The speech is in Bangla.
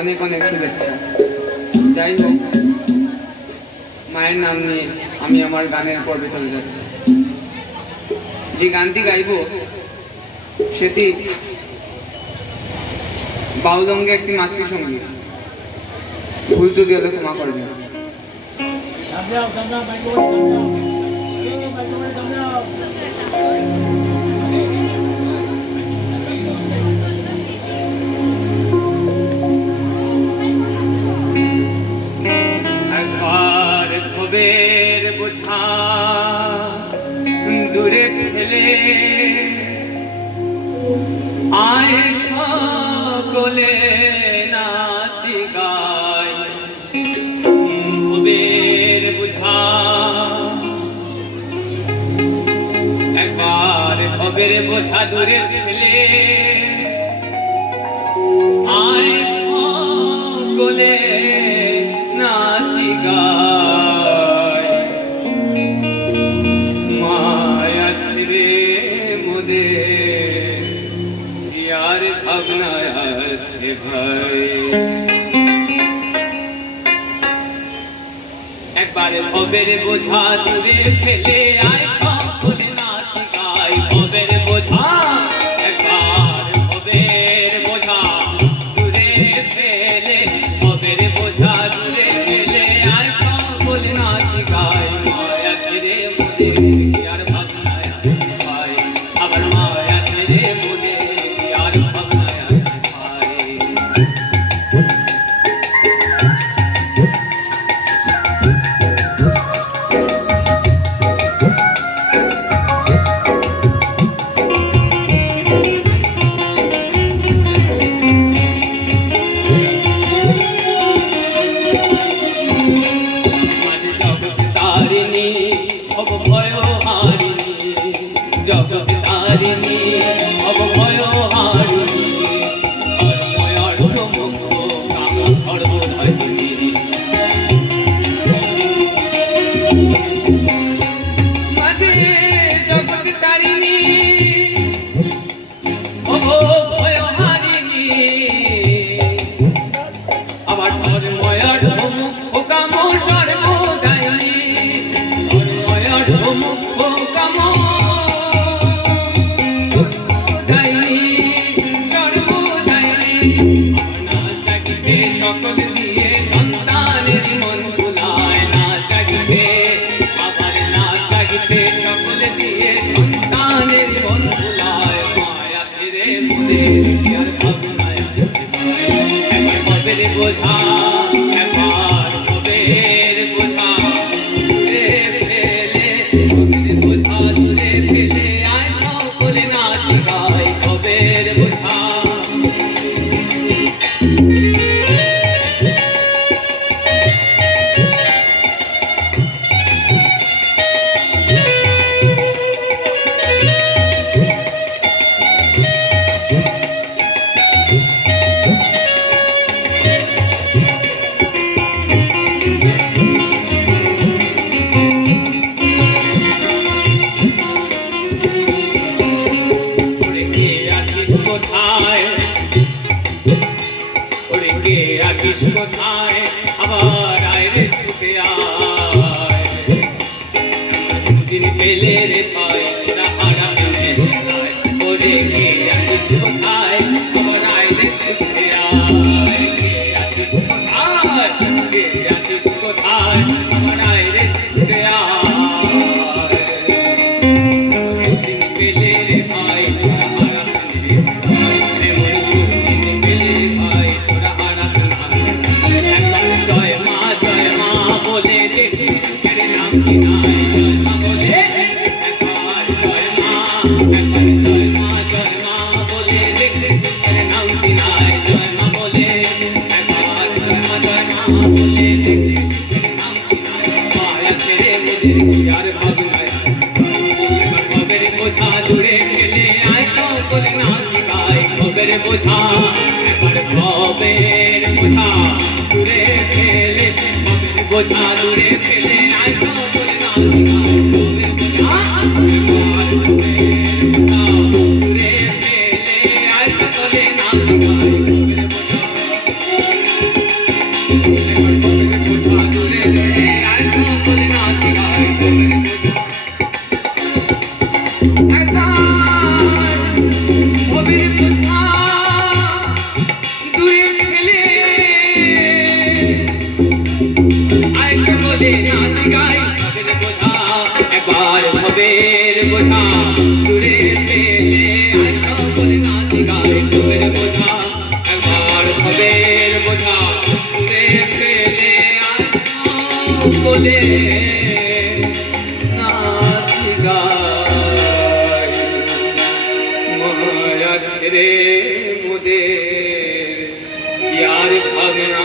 অনেক অনেক শুভেচ্ছা। যাই হোক, মায়ের নাম নিয়ে আমি আমার গানের পর্বে চলে যাচ্ছি। যে গানটি গাইব সেটি বাউলঙ্গে একটি মাতৃসঙ্গীত। ভুল যদি হলে ক্ষমা করবেন। একবার ভবের বোঝা দূরে ফেলে আয় সকলে নাচি গায়। ভবের বোঝা একবার ভবের বোঝা দূরে ফেলে আয় সকলে নাচি গায়। মায়া ছেড়ে মোদের यार भावना है भाई। एक बार भवेर बोझा दूरे फेले आए সকলে নাচি গায়। ভবের বোঝা एक बार भवेर बोझा दूरे फेले भवेर बोझा दूरे फेले आए সকলে নাচি গায়। মায়া ছেড়ে মোদের यार भावना है भाई। আবার মায়া ছেড়ে মোদের রে মোদের, কি আর ভাবনা